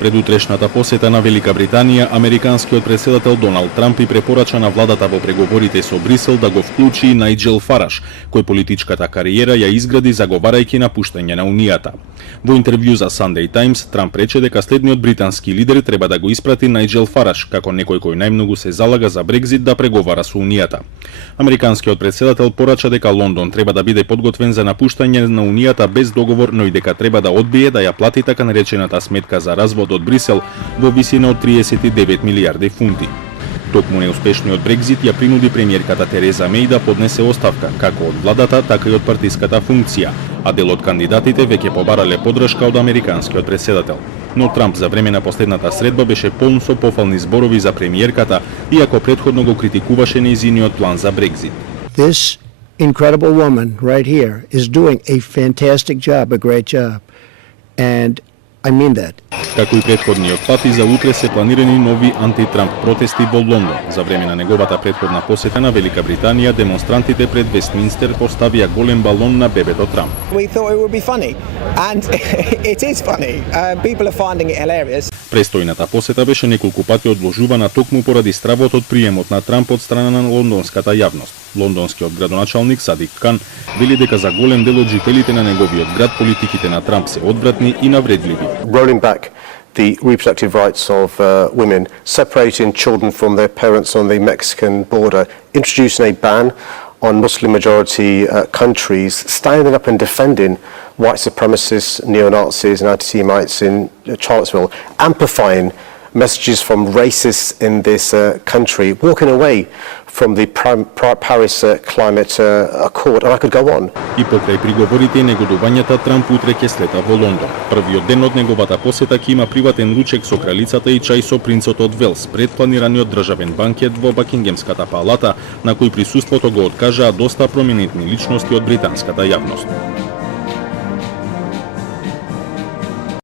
Пред утрешната посета на Велика Британија, американскиот претседател Доналд Трамп и препорача на владата во преговорите со Брисел да го вклучи и Најџел Фараш, кој политичката кариера ја изгради заговарајќи напуштање на Унијата. Во интервју за Sunday Times, Трамп рече дека следниот британски лидер треба да го испрати Најџел Фараш, како некој кој најмногу се залага за Брекзит да преговара со Унијата. Американскиот претседател порача дека Лондон треба да биде подготвен за напуштање на Унијата без договор, но и дека треба да одбие да ја плати така наречената сметка за развод од Брисел во висина од 39 милиарди фунти. Токму неуспешниот Брекзит ја принуди премиерката Тереза Меј да поднесе оставка, како од владата, така и од партиската функција, а дел од кандидатите веќе побарале поддршка од американскиот претседател. Но Трамп за време на последната средба беше полн со пофални зборови за премиерката, иако претходно го критикуваше нејзиниот план за Брекзит. This incredible woman right here is doing a fantastic job, a great job. And I mean that. Како и претходниот пат, и за утре се планирани нови антитрамп протести во Лондон. За време на неговата претходна посета на Велика Британија, демонстрантите пред Вестминстер поставија голем балон на бебето Трамп. We thought it would be funny, and it is funny. People are finding it hilarious. Престојната посета беше неколку пати одложувана токму поради стравот од приемот на Трамп од страна на лондонската јавност. Лондонскиот градоначалник Садик Кан вели дека за голем дел од жителите на неговиот град политиките на Трамп се одвратни и навредливи. Rolling back the reproductive rights of women, separating children from their parents on the Mexican border, introducing a ban on Muslim-majority countries, standing up and defending white supremacists, neo-Nazis and anti-Semites in Charlottesville, amplifying messages from racists in this country, walking away from the Paris Climate Accord, and I could go on. И покрај приговорите и негодувањата, Трамп утре ќе слета во Лондон. Првиот ден од неговата посета ќе има приватен ручек со кралицата и чај со принцот од Велс пред планираниот државен банкет во Бакингемската палата, на кој присуството го откажаа доста променетни личности од британската јавност.